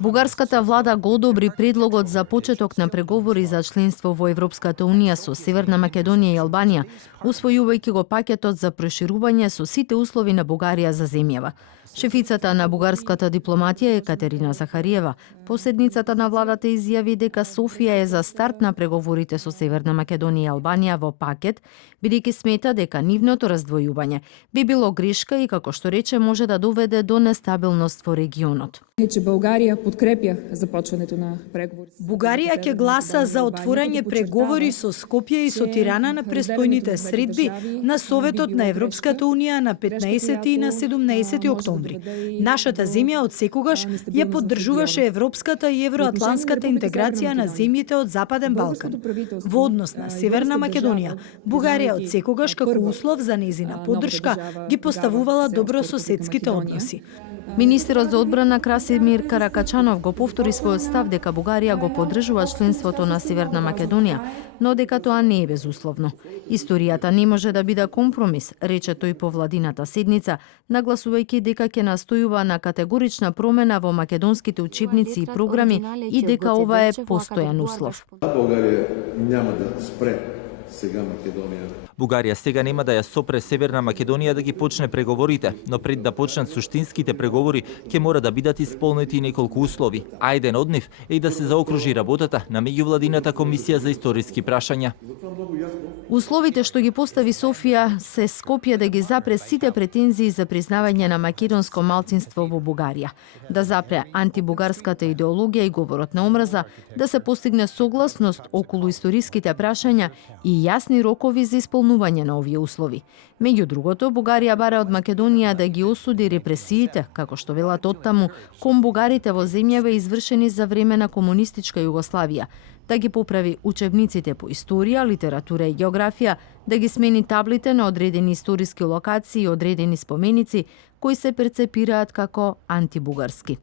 Бугарската влада го одобри предлогот за почеток на преговори за членство во Европската унија со Северна Македонија и Албанија, усвојувајќи го пакетот за проширување со сите услови на Бугарија за земјава. Шефицата на бугарската дипломатија Екатерина Захариева, поседницата на владата изјави дека Софија е за старт на преговорите со Северна Македонија и Албанија во пакет, бидејќи смета дека нивното раздвојување би било грешка и, како што рече, може да доведе до нестабилност во регионот. Бугарија ќе гласа за отворање преговори со Скопје и со Тирана на престојните средби на Советот на Европската унија на 15 и на 17 октомври. Нашата земја од секогаш ја поддржуваше европската и евроатлантската интеграција на земјите од Западен Балкан. Во однос на Северна Македонија, Бугарија од секогаш како услов за нејзина поддршка ги поставувала добрососедските односи. Министерот за одбрана Красимир Каракачанов го повтори својот став дека Бугарија го поддржува членството на Северна Македонија, но дека тоа не е безусловно. Историјата не може да биде компромис, рече тој по владината седница, нагласувајќи дека ќе настојува на категорична промена во македонските учебници и програми и дека ова е постојан услов. Бугарија няма да спре сега Македонија. Бугарија сега нема да ја сопре Северна Македонија да ги почне преговорите, но пред да почнат суштинските преговори ќе мора да бидат исполнети неколку услови, а еден од нив е и да се заокружи работата на меѓувладината комисија за историски прашања. Условите што ги постави Софија се Скопје да ги запре сите претензии за признавање на македонско малцинство во Бугарија, да запре антибугарската идеологија и говорот на омраза, да се постигне согласност околу историските прашања и јасни рокови за исполнување на овие услови. Меѓу другото, Бугарија бара од Македонија да ги осуди репресиите, како што велат оттаму, кон бугарите во земјава извршени за време на комунистичка Југославија, да ги поправи учебниците по историја, литература и географија, да ги смени таблите на одредени историски локации и одредени споменици кои се перцепираат како антибугарски.